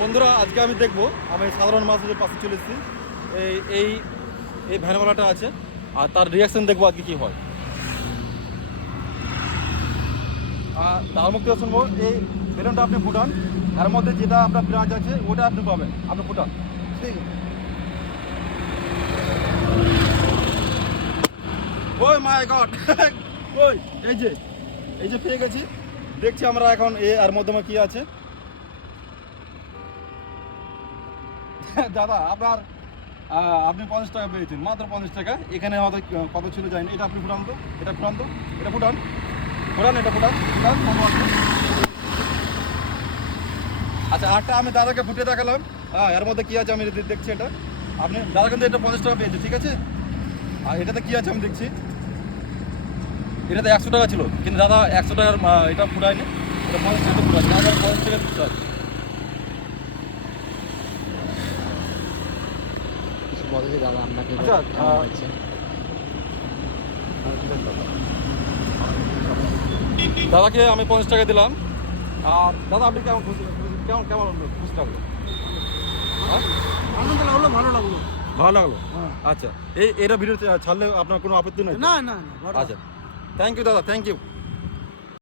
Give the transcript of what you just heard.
বন্ধুরা আজকে আমি দেখবো, আমি সাধারণ মানুষের পাশে চলে এসেছি। এই এই ভ্যানওয়ালাটা আছে, আর তার রিয়াকশন দেখবো আজকে কী হয়। আর তার মুখ থেকে শুনবো, এই বেলুনটা আপনি ফুটান, এর মধ্যে যেটা আপনার প্রাইজ আছে ওটা আপনি পাবেন, আপনি ফুটান। ঠিক আছে। ওই মাই গড, ওই এই যে পেয়ে গেছি। দেখছি আমরা এখন এর মাধ্যমে কি আছে। দাদা আপনার আপনি 50 টাকা পেয়েছেন, মাত্র 50 টাকা। এখানে হয়তো কত ছিল যায়নি। এটা আপনি ফুটান তো, এটা ফুটান তো, এটা ফুটান ফুটান, এটা ফুটান ফুটান। আচ্ছা, আটটা আমি দাদাকে ফুটিয়ে দেখালাম। হ্যাঁ, এর মধ্যে কী আছে আমি দেখছি। এটা আপনি দাদা কিন্তু এটা 50 টাকা পেয়েছে, ঠিক আছে। আর এটাতে কী আছে আমি দেখছি। এটাতে 100 টাকা ছিল, কিন্তু দাদা 100 টাকার এটা ফুটায়নি, এটা 50 টাকা ফুটাচ্ছে। দাদা 50 টাকা দিতে হয়। বলছি দাদা আপনাকে আচ্ছা, কেমন লাগছে? দাদাকে আমি 50 টাকা দিলাম। আর দাদা আপনি কেমন খুশি, কেমন কেমন খুশি লাগলো? হ্যাঁ, আনন্দ লাগলো, ভালো লাগলো। ভালো লাগলো। হ্যাঁ। আচ্ছা, এটা ভিডিও ছাড়লে আপনার কোনো আপত্তি নেই? না না না, আচ্ছা, থ্যাংক ইউ দাদা, থ্যাংক ইউ।